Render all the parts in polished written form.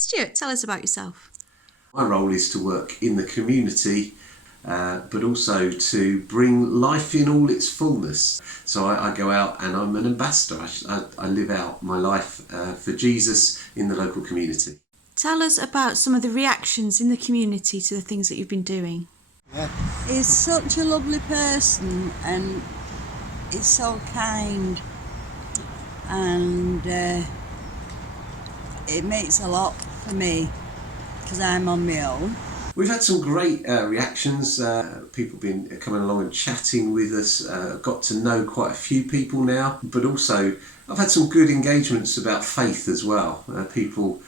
Stuart, tell us about yourself. My role is to work in the community, but also to bring life in all its fullness. So I go out and I'm an ambassador. I live out my life for Jesus in the local community. Tell us about some of the reactions in the community to the things that you've been doing. Yeah. He's such a lovely person and he's so kind, and it makes a lot for me because I'm on my own. We've had some great reactions. People have been coming along and chatting with us. Got to know quite a few people now, but also I've had some good engagements about faith as well. People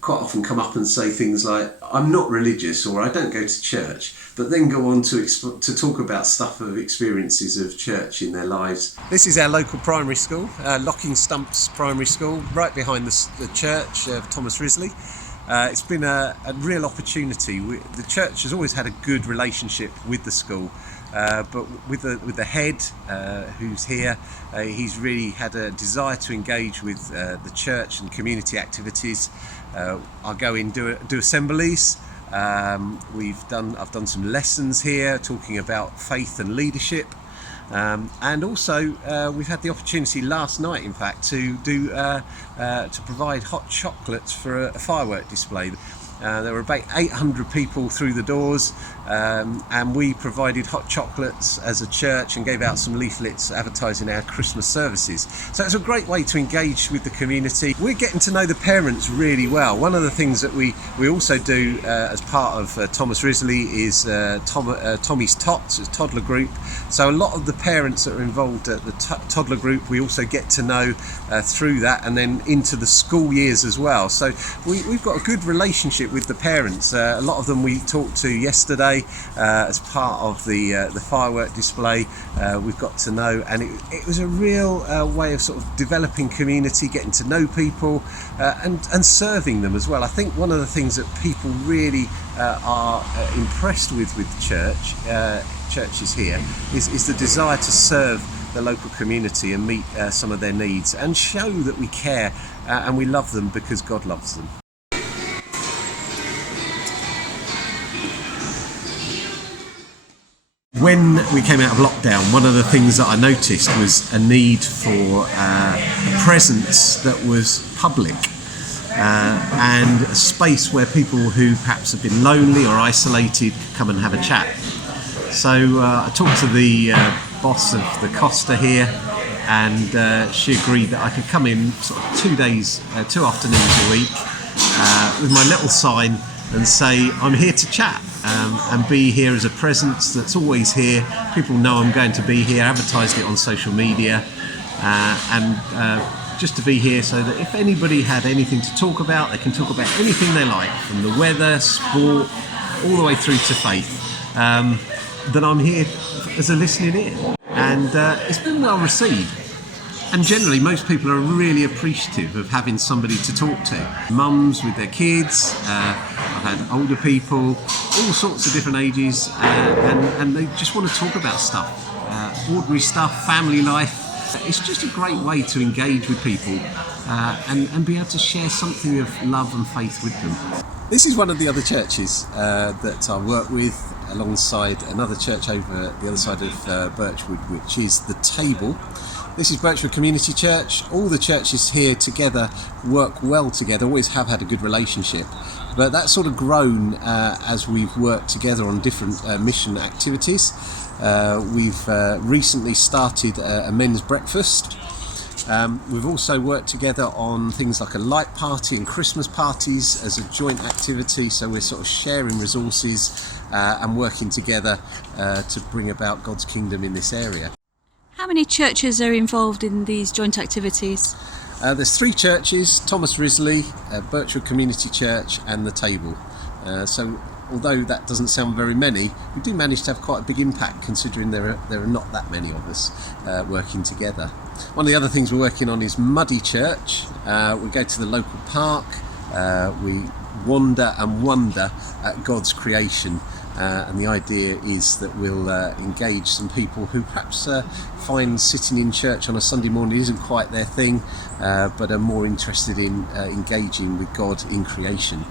quite often come up and say things like, I'm not religious or I don't go to church, but then go on to talk about stuff of experiences of church in their lives. This is our local primary school, Locking Stumps Primary School, right behind the church of Thomas Risley. It's been a real opportunity. The church has always had a good relationship with the school, but with the head who's here, he's really had a desire to engage with the church and community activities. I'll go in, do assemblies. I've done some lessons here talking about faith and leadership. And also we've had the opportunity last night, in fact, to provide hot chocolates for a firework display. There were about 800 people through the doors, and we provided hot chocolates as a church and gave out some leaflets advertising our Christmas services. So it's a great way to engage with the community. We're getting to know the parents really well. One of the things that we also do as part of Thomas Risley is Tommy's Tots, a toddler group. So a lot of the parents that are involved at the toddler group, we also get to know through that, and then into the school years as well. So we've got a good relationship with the parents. A lot of them we talked to yesterday as part of the firework display. We've got to know, and it was a real way of sort of developing community, getting to know people, and serving them as well. I think one of the things that people really are impressed with churches here is the desire to serve the local community and meet some of their needs and show that we care and we love them because God loves them. When we came out of lockdown, one of the things that I noticed was a need for a presence that was public and a space where people who perhaps have been lonely or isolated could come and have a chat. So I talked to the boss of the Costa here, and she agreed that I could come in sort of 2 afternoons a week with my little sign and say I'm here to chat. And be here as a presence that's always here. People know I'm going to be here, advertised it on social media, and just to be here so that if anybody had anything to talk about, they can talk about anything they like, from the weather, sport, all the way through to faith. That I'm here as a listening ear. And it's been well received. And generally, most people are really appreciative of having somebody to talk to. Mums with their kids, I've had older people, all sorts of different ages, and they just want to talk about stuff, ordinary stuff, family life. It's just a great way to engage with people and be able to share something of love and faith with them. This is one of the other churches that I work with, alongside another church over the other side of Birchwood, which is the Table. This is Birchwood Community Church. All the churches here together work well together, always have had a good relationship. But that's sort of grown as we've worked together on different mission activities. We've recently started a men's breakfast. We've also worked together on things like a light party and Christmas parties as a joint activity. So we're sort of sharing resources and working together to bring about God's kingdom in this area. How many churches are involved in these joint activities? There's 3 churches: Thomas Risley, Birchwood Community Church and the Table. So although that doesn't sound very many, we do manage to have quite a big impact considering there are not that many of us working together. One of the other things we're working on is Muddy Church. We go to the local park, we wander and wonder at God's creation and the idea is that we'll engage some people who perhaps find sitting in church on a Sunday morning isn't quite their thing, but are more interested in engaging with God in creation.